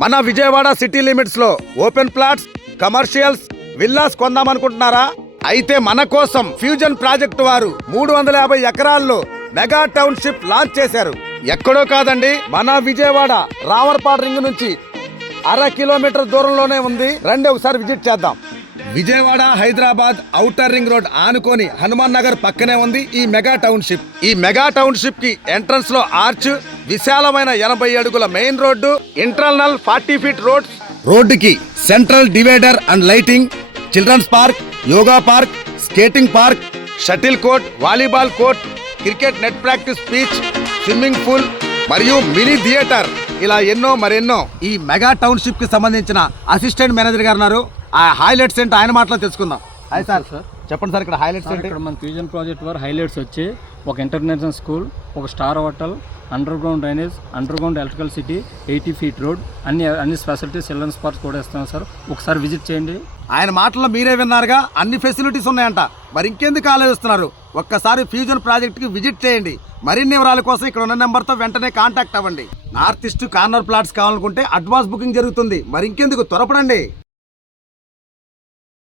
మన విజయవాడ సిటీ లిమిట్స్లో open plots commercials villas కొందామనుకుంటున్నారా? అయితే మన కోసం ఫ్యూజన్ ప్రాజెక్టు వారు మూడు వందల యాభై ఎకరాల్లో మెగా టౌన్షిప్ లాంచ్ చేశారు. ఎక్కడో కాదండి మన విజయవాడ రావర్పాడు రింగ్ నుంచి అర కిలోమీటర్ దూరంలోనే ఉంది. రండి ఒకసారి విజిట్ చేద్దాం. Vijayawada Hyderabad outer ring road ఆనుకొని హనుమాన్ నగర్ పక్కనే ఉంది ఈ మెగా టౌన్షిప్. ఈ మెగా టౌన్షిప్కి ఎంట్రన్స్లో ఆర్చ్ విశాలమైన ఎనభై అడుగుల main road internal forty feet roads. రోడ్డుకి central divider and lighting children's park yoga park skating park. Shuttle court volleyball court cricket net practice pitch swimming pool మరియు మినీ థియేటర్. ఇలా ఎన్నో మరెన్నో ఈ మెగా టౌన్షిప్కి సంబంధించిన అసిస్టెంట్ మేనేజర్ గారు ఉన్నారు. ఆ హైలైట్స్ ఏంటో ఆయన మాటలో తెలుసుకుందాం. Hi sir. సార్. చెప్పండి సార్ ఇక్కడ హైలైట్స్ ఇక్కడ మన ఫ్యూజన్ ప్రాజెక్ట్ వారు హైలైట్స్ వచ్చి ఒక ఇంటర్నేషనల్ స్కూల్ ఒక star hotel underground drainage underground electrical city eighty feet road అన్ని అన్ని ఫెసిలిటీస్ చిల్డ్రన్స్ పార్క్స్ కూడా ఇస్తాం సార్. ఒకసారి విజిట్ చేయండి. ఆయన మాటల్లో మీరే విన్నారుగా అన్ని ఫెసిలిటీస్ ఉన్నాయంట. మరి ఇంకెందుకు ఆలోచిస్తున్నారు? ఒక్కసారి ఫ్యూజన్ ప్రాజెక్ట్కి విజిట్ చేయండి. మరిన్ని వివరాల కోసం ఇక్కడ ఉన్న నెంబర్తో వెంటనే కాంటాక్ట్ అవ్వండి. నార్త్ ఈస్ట్ కార్నర్ ప్లాట్స్ కావాలనుకుంటే అడ్వాన్స్ బుకింగ్ జరుగుతుంది. మరి ఇంకెందుకు? త్వరపడండి.